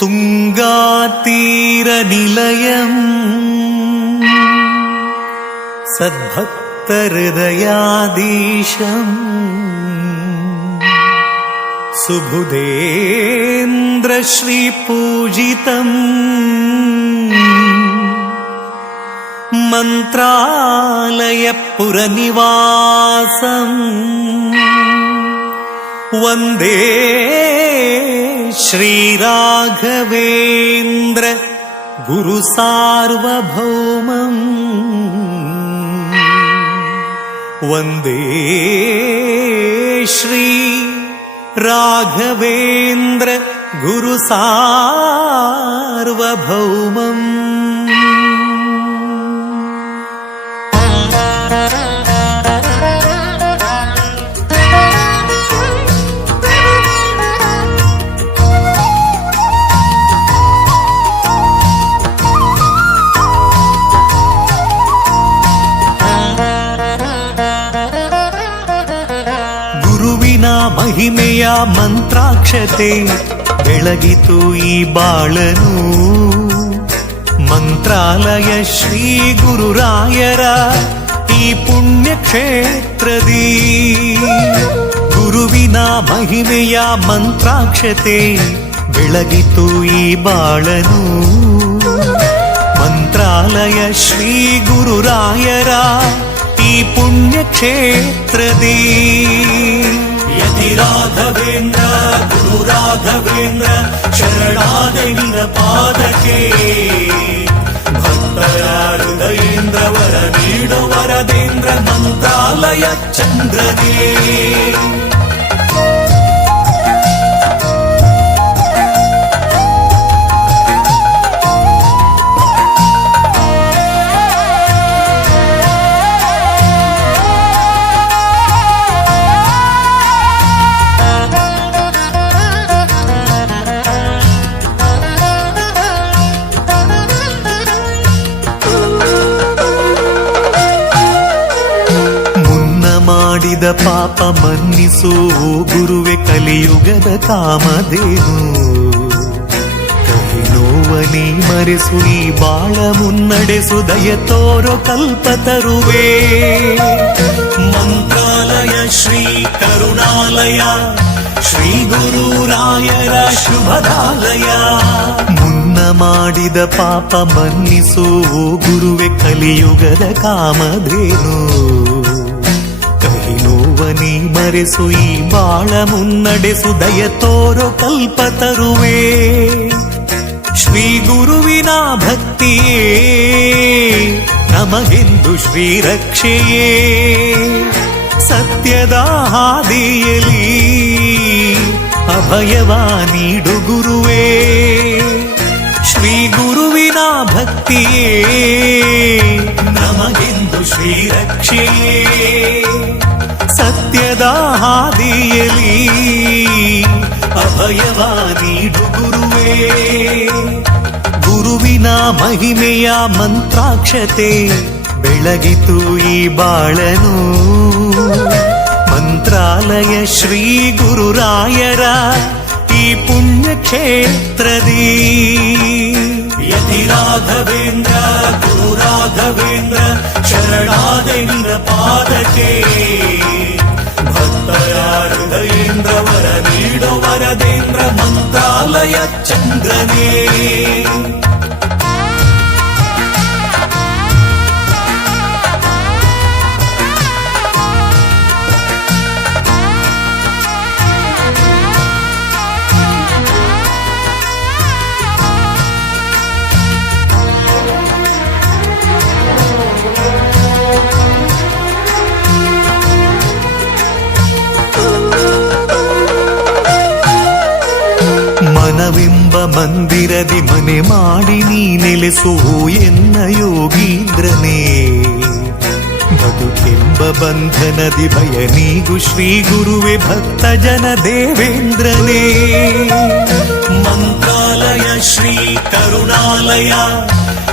ತುಂಗಾತೀರನಿಲಯಂ ಸದ್ಭಕ್ತಹೃದಯಾಧೀಶಂ ಸುಬುಧೇಂದ್ರ ಶ್ರೀಪೂಜಿತಂ ಮಂತ್ರಾಲಯ ಪುರನಿವಾಸಂ ವಂದೇ ಶ್ರೀರಾಘವೇಂದ್ರ ಗುರು ಸಾರ್ವಭೌಮಂ ವಂದೇ ಶ್ರೀ ರಾಘವೇಂದ್ರ ಗುರು ಸಾರ್ವಭೌಮಂ. ಮಹಿಮೆಯ ಮಂತ್ರಾಕ್ಷತೆ ಬೆಳಗಿತು ಈ ಬಾಳನು. ಮಂತ್ರಾಲಯ ಶ್ರೀ ಗುರುರಾಯರ ಈ ಪುಣ್ಯ ಕ್ಷೇತ್ರದಿ ಗುರುವಿನ ಮಹಿಮೆಯ ಮಂತ್ರಾಕ್ಷತೆ ಬೆಳಗಿತು ಈ ಬಾಳನು. ಮಂತ್ರಾಲಯ ಶ್ರೀ ಗುರುರಾಯರ ಈ ಪುಣ್ಯ ಕ್ಷೇತ್ರದಿ ರಾಘವೇಂದ್ರ ಗುರು ರಾಘವೇಂದ್ರ ಶರಣಾದೆ ನಿನ್ನ ಪಾದಕ್ಕೆ. ಭಕ್ತರ ಹೃದಯೇಂದ್ರ ವರ ನೀಡು ವರದೇಂದ್ರ ಮಂತ್ರಾಲಯ ಚಂದ್ರನೇ. ಮಾಡಿದ ಪಾಪ ಮನ್ನಿಸೋ ಗುರುವೆ ಕಲಿಯುಗದ ಕಾಮಧೇನು. ಕಹಿ ನೋವನಿ ಮರೆಸು ಈ ಬಾಳ ಮುನ್ನಡೆಸು ದಯ ತೋರೋ ಕಲ್ಪತರುವೆ. ಮಂತ್ರಾಲಯ ಶ್ರೀ ಕರುಣಾಲಯ ಶ್ರೀ ಗುರುರಾಯರ ಶುಭದಾಲಯ. ಮುನ್ನ ಮಾಡಿದ ಪಾಪ ಮನ್ನಿಸೋ ಗುರುವೆ ಕಲಿಯುಗದ ಕಾಮಧೇನು. ನೋವನಿ ಮರೆಸು ಈ ಬಾಳ ಮುನ್ನಡೆಸು ದಯ ತೋರೋ ಕಲ್ಪತರುವೆ. ಶ್ರೀ ಗುರುವಿನ ಭಕ್ತಿಯೇ ನಮಗೆಂದು ಶ್ರೀರಕ್ಷೆಯೇ. ಸತ್ಯದ ಹಾದಿಯಲಿ ಅಭಯವ ನೀಡು ಗುರುವೇ. ಶ್ರೀ ಗುರುವಿನ ಭಕ್ತಿಯೇ ನಮಗೆಂದು ಶ್ರೀರಕ್ಷೆಯೇ. ಸತ್ಯದ ಹಾದಿಯಲಿ ಅಭಯವ ನೀಡು ಗುರುವೇ. ಗುರುವಿನ ಮಹಿಮೆಯ ಮಂತ್ರಾಕ್ಷತೆ ಬೆಳಗಿತು ಈ ಬಾಳನು. ಮಂತ್ರಾಲಯ ಶ್ರೀ ಗುರುರಾಯರ ಈ ಪುಣ್ಯ ಕ್ಷೇತ್ರದಿ ಯತಿ ರಾಘವೇಂದ್ರ ಗುರು ರಾಘವೇಂದ್ರ ಶರಣಾದೆ ನಿನ್ನ ಪಾದಕ್ಕೆ. ಭಕ್ತರ ಹೃದಯೇಂದ್ರ ವರ ನೀಡು ವರದೇಂದ್ರ ಮಂತ್ರಾಲಯ ಚಂದ್ರನೇ. ಮನವೆಂಬ ಮಂದಿರದಿ ಮನೆ ಮಾಡಿ ನೀ ನೆಲೆಸು ಎನ್ನ ಯೋಗೀಂದ್ರನೇ. ಬದುಕೆಂಬ ಬಂಧನದಿ ಭಯ ನೀಗು ಶ್ರೀ ಗುರುವೆ ಭಕ್ತ ಜನ ದೇವೇಂದ್ರನೇ. ಮಂತ್ರಾಲಯ ಶ್ರೀ ಕರುಣಾಲಯ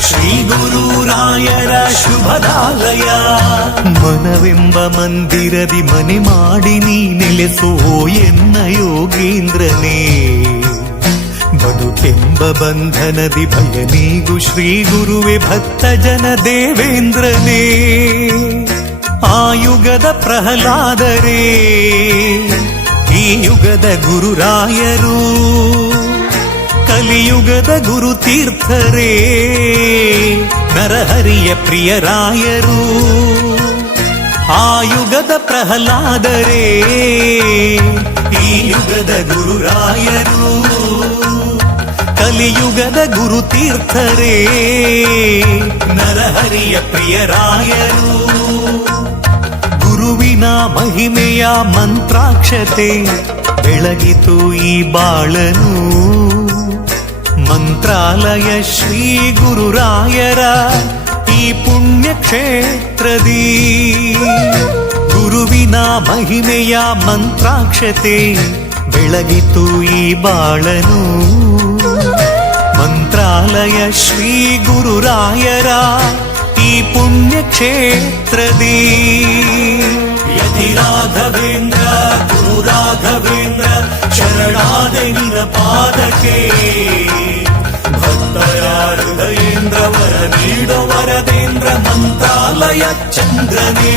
ಶ್ರೀ ಗುರುರಾಯರ ಶುಭದಾಲಯ. ಮನವೆಂಬ ಮಂದಿರದಿ ಮನೆ ಮಾಡಿ ನೀ ನೆಲೆಸೋ ಎನ್ನ ಯೋಗೀಂದ್ರನೇ. ಬದುಕೆಂಬ ಬಂಧನದಿ ಭಯ ನೀಗು ಶ್ರೀ ಗುರುವೆ ಭಕ್ತ ಜನ ದೇವೇಂದ್ರನೇ. ಆ ಯುಗದ ಪ್ರಹ್ಲಾದರೇ ಈ ಯುಗದ ಗುರುರಾಯರು, ಕಲಿಯುಗದ ಗುರು ತೀರ್ಥರೇ ನರಹರಿಯ ಪ್ರಿಯರಾಯರು. ಆ ಯುಗದ ಪ್ರಹ್ಲಾದರೇ ಈ ಯುಗದ ಗುರುರಾಯರು, ಕಲಿಯುಗದ ಗುರು ತೀರ್ಥರೇ ನರಹರಿಯ ಪ್ರಿಯರಾಯರು. ಗುರುವಿನ ಮಹಿಮೆಯ ಮಂತ್ರಾಕ್ಷತೆ ಬೆಳಗಿತು ಈ ಬಾಳನು. ಮಂತ್ರಾಲಯ ಶ್ರೀ ಗುರುರಾಯರ ಈ ಪುಣ್ಯ ಕ್ಷೇತ್ರದಿ ಗುರುವಿನ ಮಹಿಮೆಯ ಮಂತ್ರಾಕ್ಷತೆ ಬೆಳಗಿತು ಈ ಬಾಳನು. ಮಂತ್ರಾಲಯ ಶ್ರೀ ಗುರುರಾಯರ ಈ ಪುಣ್ಯ ಕ್ಷೇತ್ರದಿ ಯತಿ ರಾಘವೇಂದ್ರ ಗುರು ರಾಘವೇಂದ್ರ ಶರಣಾದೆ ನಿನ ಪಾದಕ್ಕೆ. ಭಕ್ತರ ಹೃದಯೇಂದ್ರ ವರ ನೀಡೋ ವರದೇಂದ್ರ ಮಂತ್ರಾಲಯ ಚಂದ್ರನೇ.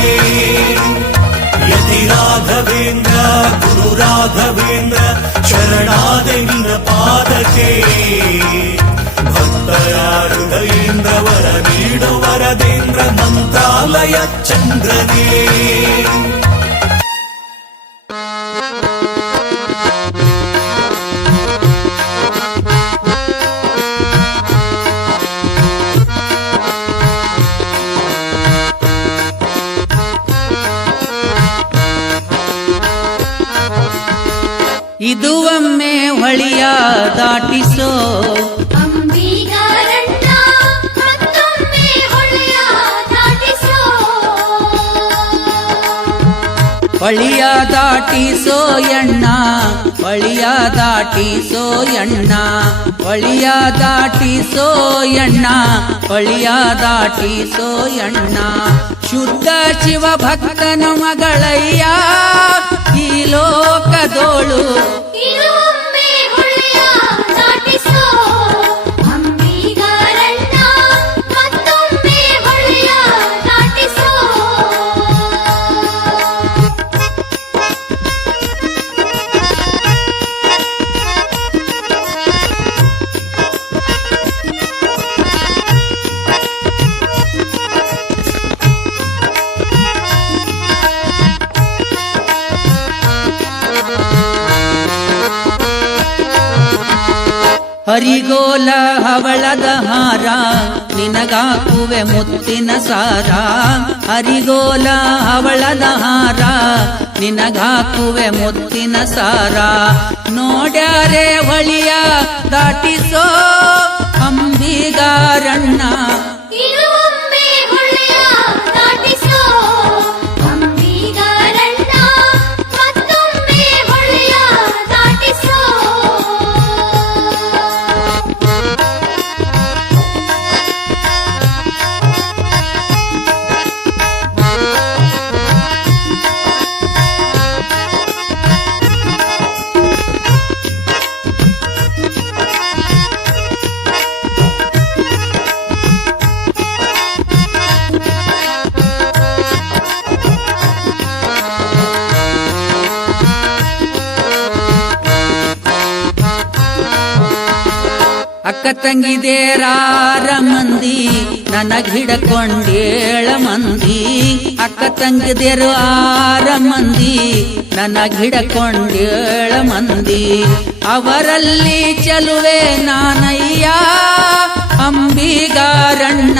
ಯತಿ ರಾಘವೇಂದ್ರ ಗುರು ರಾಘವೇಂದ್ರ ಶರಣಾದೆ ನಿನ ಪಾದಕ್ಕೆ. ಭಕ್ತರ ಹೃದಯೇಂದ್ರ ವರ ನೀಡೋ ವರದೇಂದ್ರ ಮಂತ್ರಾಲಯ ಚಂದ್ರನೇ. ಇದು ಒಮ್ಮೆ ಹೊಳಿಯ ದಾಟಿಸೋ ಅಂಬಿಗರಣ್ಣ, ಮತ್ತೊಮ್ಮೆ ಹೊಳೆಯ ದಾಟಿಸೋ. ಹೊಳಿಯ ದಾಟಿಸೋ ಎಣ್ಣ, ಹೊಳಿಯ ದಾಟಿಸೋ ಎಣ್ಣ, ಹೊಳಿಯ ದಾಟಿಸೋ ಎಣ್ಣ, ಹೊಳಿಯ ದಾಟಿಸೋ ಎಣ್ಣ. ಶುದ್ಧ ಶಿವ ಭಕ್ತನ ಮಗಳಯ್ಯ ಈ ಲೋಕದೋಳು. ಇದು ಒಮ್ಮೆ ಹೊಳೆಯ ದಾಟಿಸೋ ಅಂಬಿಗರಣ್ಣ, ಮತ್ತೊಮ್ಮೆ ಹೊಳೆಯ ದಾಟಿಸೋ. ಹರಿಗೋಲ ಹವಳದ ಹಾರ ನಿನಗಾಕುವೆ ಮುತ್ತಿನ ಸಾರ. ಹರಿಗೋಲ ಹವಳದ ಹಾರ ನಿನಗಾಕುವೆ ಮುತ್ತಿನ ಸಾರ. ನೋಡ್ಯಾರೆ ಹೊಳಿಯ ದಾಟಿಸೋ ಅಂಬಿಗರಣ್ಣ. ಇದು ಒಮ್ಮೆ ಹೊಳೆಯ ದಾಟಿಸೋ ಅಂಬಿಗರಣ್ಣ, ಮತ್ತೊಮ್ಮೆ ಹೊಳೆಯ ದಾಟಿಸೋ. ಅಕ್ಕ ತಂಗಿದೇರಾರ ಮಂದಿ ನನಗ್ ಹಿಡಕೊಂಡೇಳ ಮಂದಿ. ಅಕ್ಕ ತಂಗಿದೇರು 6 ಮಂದಿ ನನಗ್ ಹಿಡಕೊಂಡೇಳ ಮಂದಿ. ಅವರಲ್ಲಿ ಚೆಲುವೆ ನಾನಯ್ಯ ಅಂಬಿಗರಣ್ಣ.